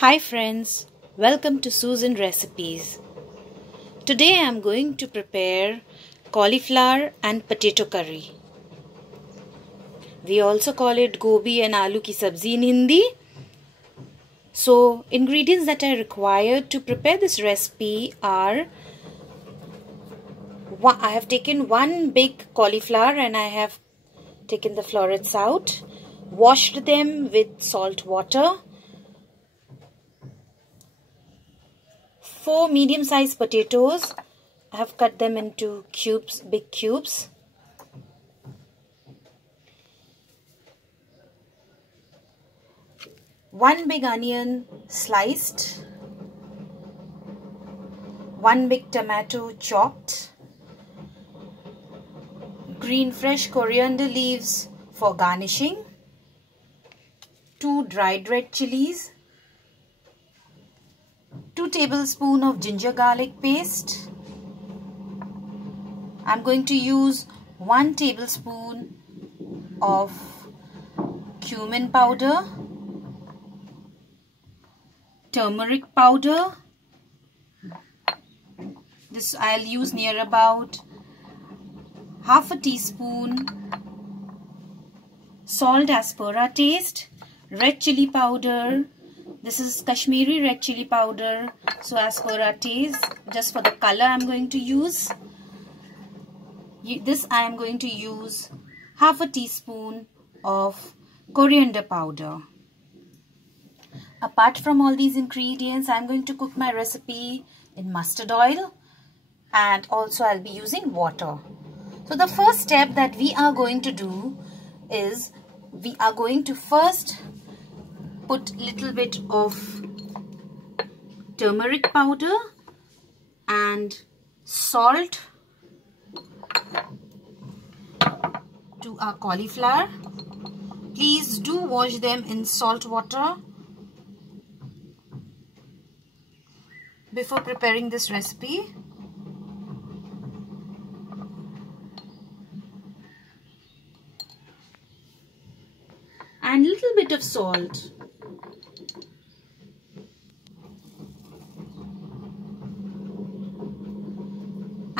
Hi friends, welcome to Susan Recipes. Today I am going to prepare cauliflower and potato curry. We also call it gobi and aloo ki sabzi in Hindi. So ingredients that are required to prepare this recipe are I have taken one big cauliflower and I have taken the florets out, washed them with salt water. 4 medium-sized potatoes. I have cut them into cubes, big cubes. One big onion sliced. One big tomato chopped. Green fresh coriander leaves for garnishing. 2 dried red chilies. 2 tablespoons of ginger garlic paste. I'm going to use 1 tablespoon of cumin powder, turmeric powder. This I'll use near about half a teaspoon, salt as per our taste, red chili powder. This is Kashmiri red chili powder, so as per our taste, just for the color I am going to use. This I am going to use half a teaspoon of coriander powder. Apart from all these ingredients, I am going to cook my recipe in mustard oil, and also I'll be using water. So the first step that we are going to do is we are going to first put little bit of turmeric powder and salt to our cauliflower. Please do wash them in salt water before preparing this recipe. And little bit of salt.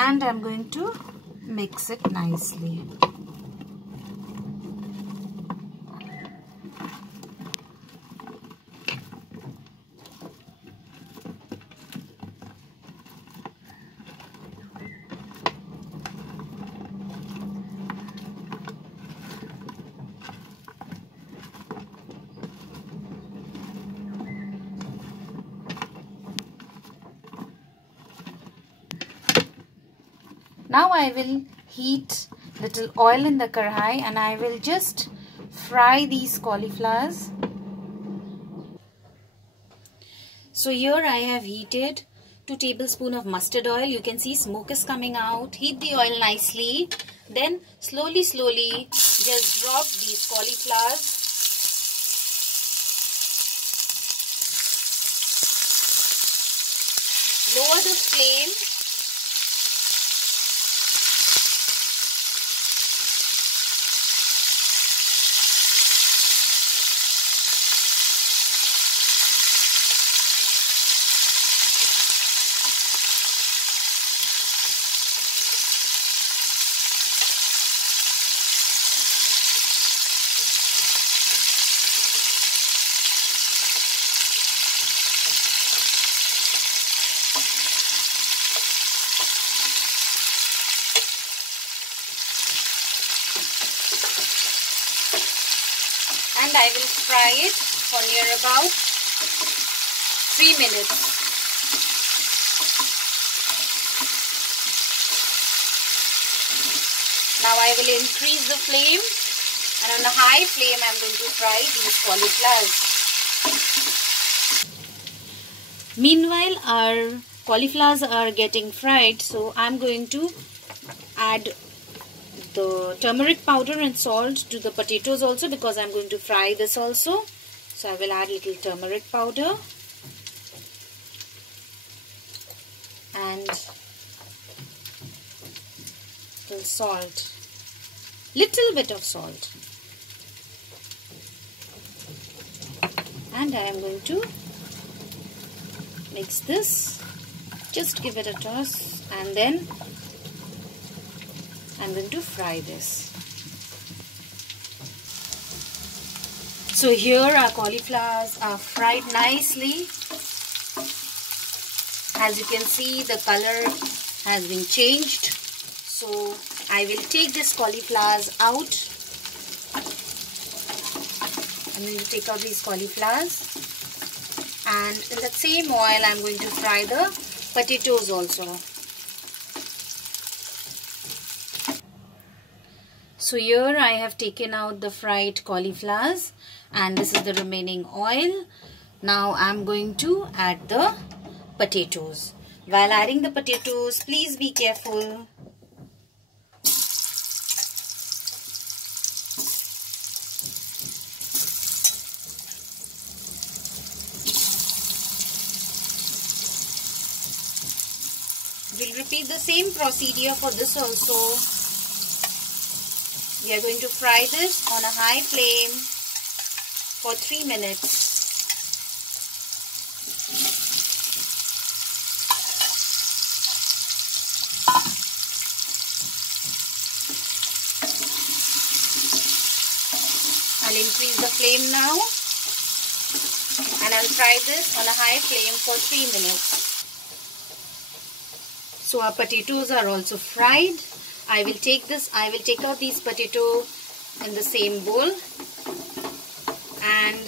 And I'm going to mix it nicely. Now I will heat little oil in the karai and I will just fry these cauliflowers. So here I have heated 2 tablespoons of mustard oil. You can see smoke is coming out. Heat the oil nicely. Then slowly just drop these cauliflowers. Lower the flame. And I will fry it for near about 3 minutes. Now I will increase the flame, and on a high flame I am going to fry these cauliflowers. Meanwhile our cauliflowers are getting fried, so I am going to add the turmeric powder and salt to the potatoes also, because I am going to fry this also. So I will add little turmeric powder and little salt, little bit of salt, and I am going to mix this. Just give it a toss, and then I'm going to fry this. So here our cauliflowers are fried nicely. As you can see, the color has been changed. So I will take this cauliflowers out. I'm going to take out these cauliflowers. And in that same oil, I'm going to fry the potatoes also. So here I have taken out the fried cauliflowers, and this is the remaining oil. Now I'm going to add the potatoes. While adding the potatoes, please be careful. We'll repeat the same procedure for this also. We are going to fry this on a high flame for 3 minutes. I'll increase the flame now, and I'll fry this on a high flame for 3 minutes. So our potatoes are also fried. I will take out these potatoes in the same bowl, and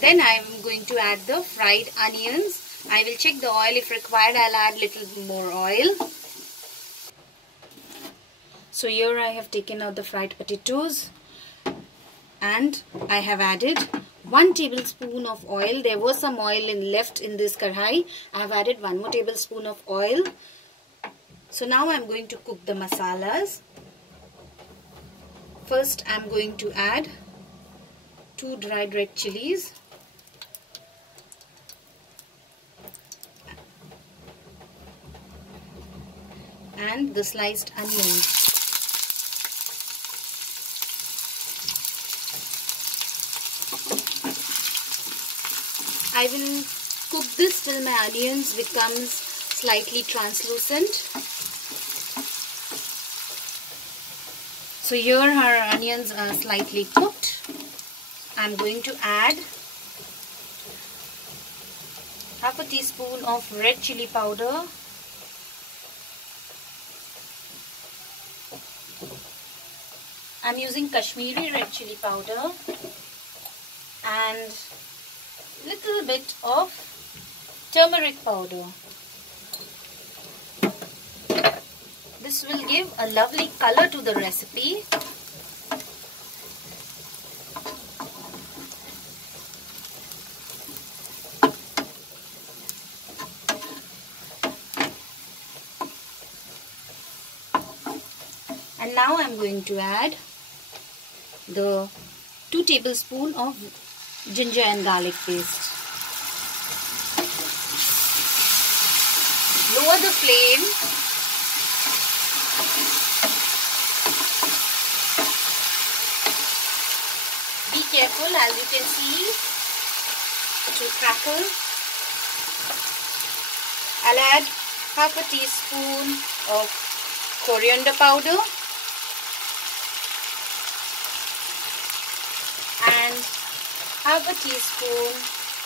then I am going to add the fried onions. I will check the oil. If required, I'll add little more oil. So here I have taken out the fried potatoes, and I have added 1 tablespoon of oil. There was some oil left in this kadhai. I have added 1 more tablespoon of oil. So now I am going to cook the masalas. First I am going to add 2 dried red chilies, and the sliced onions. I will cook this till my onions becomes slightly translucent. So here our onions are slightly cooked. I'm going to add half a teaspoon of red chili powder, I'm using Kashmiri red chili powder, and little bit of turmeric powder. This will give a lovely color to the recipe. And now I am going to add the 2 tablespoons of ginger and garlic paste. Lower the flame. Be careful, as you can see, it will crackle. I'll add half a teaspoon of coriander powder and half a teaspoon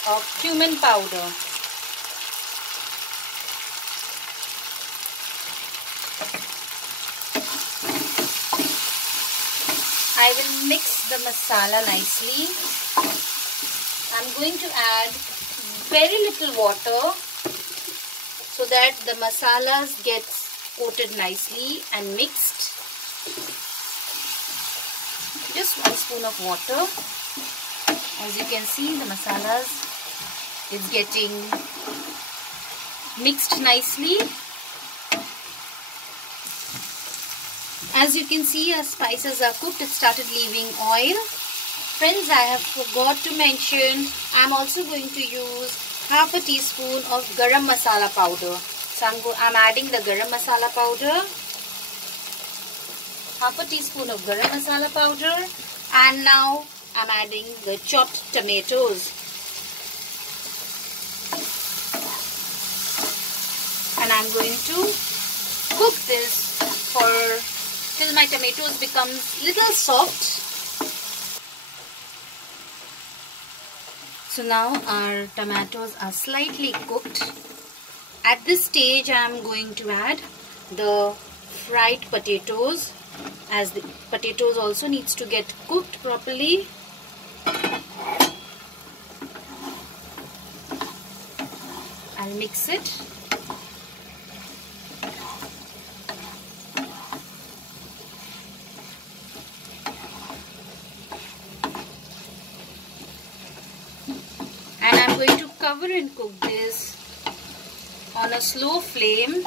of cumin powder. I will mix the masala nicely. I'm going to add very little water so that the masalas get coated nicely and mixed. Just 1 spoon of water. As you can see, the masalas is getting mixed nicely. As you can see, our spices are cooked. It started leaving oil. Friends, I have forgot to mention, I am also going to use half a teaspoon of garam masala powder. So I'm adding the garam masala powder, half a teaspoon of garam masala powder, and now I'm adding the chopped tomatoes. and I'm going to cook this till my tomatoes becomes little soft. So now our tomatoes are slightly cooked. At this stage I am going to add the fried potatoes, as the potatoes also needs to get cooked properly. I'll mix it. And I'm going to cover and cook this on a slow flame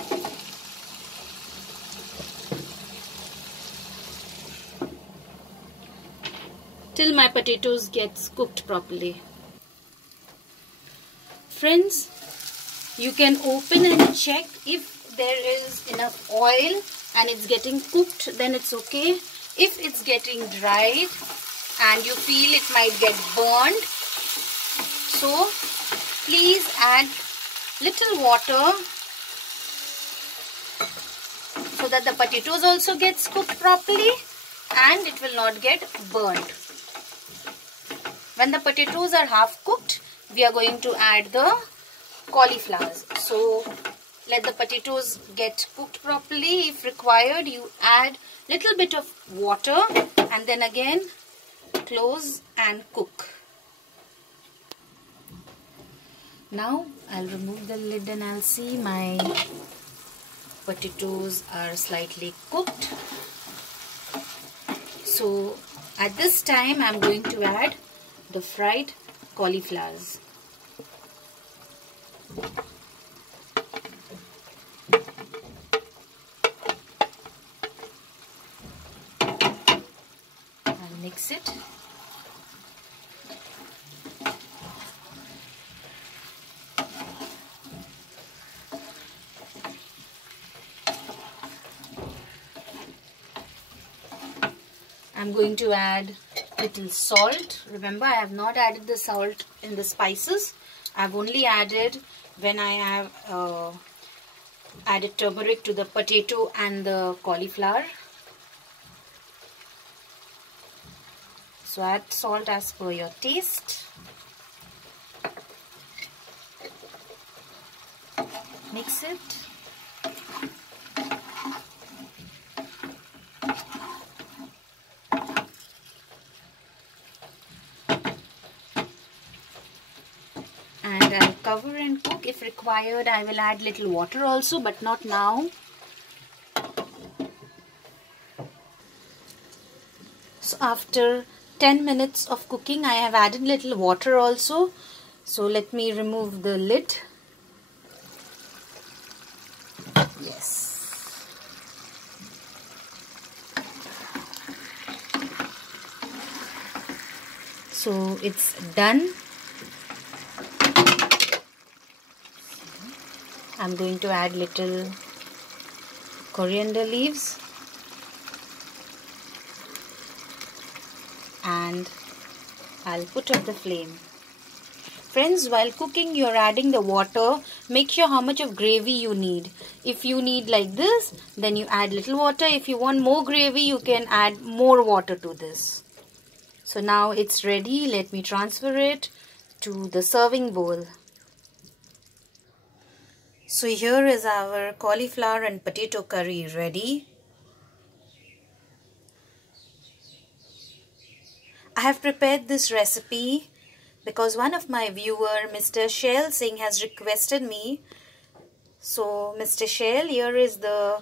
till my potatoes gets cooked properly. Friends, you can open and check if there is enough oil and it's getting cooked, then it's okay. If it's getting dried and you feel it might get burned, so please add little water so that the potatoes also gets cooked properly and it will not get burnt. When the potatoes are half cooked, we are going to add the cauliflowers. So let the potatoes get cooked properly. If required, you add little bit of water and then again close and cook. Now I'll remove the lid and I'll see my potatoes are slightly cooked. So at this time I'm going to add the fried cauliflowers. I'll mix it. I'm going to add little salt. Remember, I have not added the salt in the spices. I've only added when I have added turmeric to the potato and the cauliflower. So add salt as per your taste. Mix it. And I'll cover and cook. If required, I will add little water also, but not now. So after 10 minutes of cooking, I have added little water also. So let me remove the lid. Yes. So it's done. I'm going to add little coriander leaves and I'll put up the flame. Friends, while cooking you're adding the water. Make sure how much of gravy you need. If you need like this, then you add little water. If you want more gravy, you can add more water to this. So now it's ready. Let me transfer it to the serving bowl. So here is our cauliflower and potato curry ready. I have prepared this recipe because one of my viewer, Mr. Shail Singh, has requested me. So Mr. Shail, here is the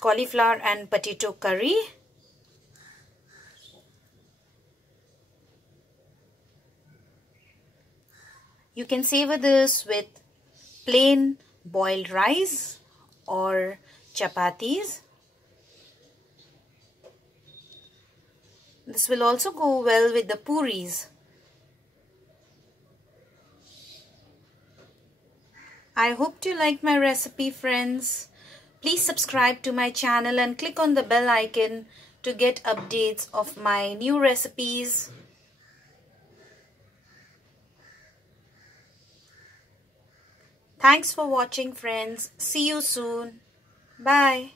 cauliflower and potato curry. You can savor this with plain boiled rice or chapatis. This will also go well with the puris. I hope you liked my recipe, friends. Please subscribe to my channel and click on the bell icon to get updates of my new recipes. Thanks for watching, friends. See you soon. Bye.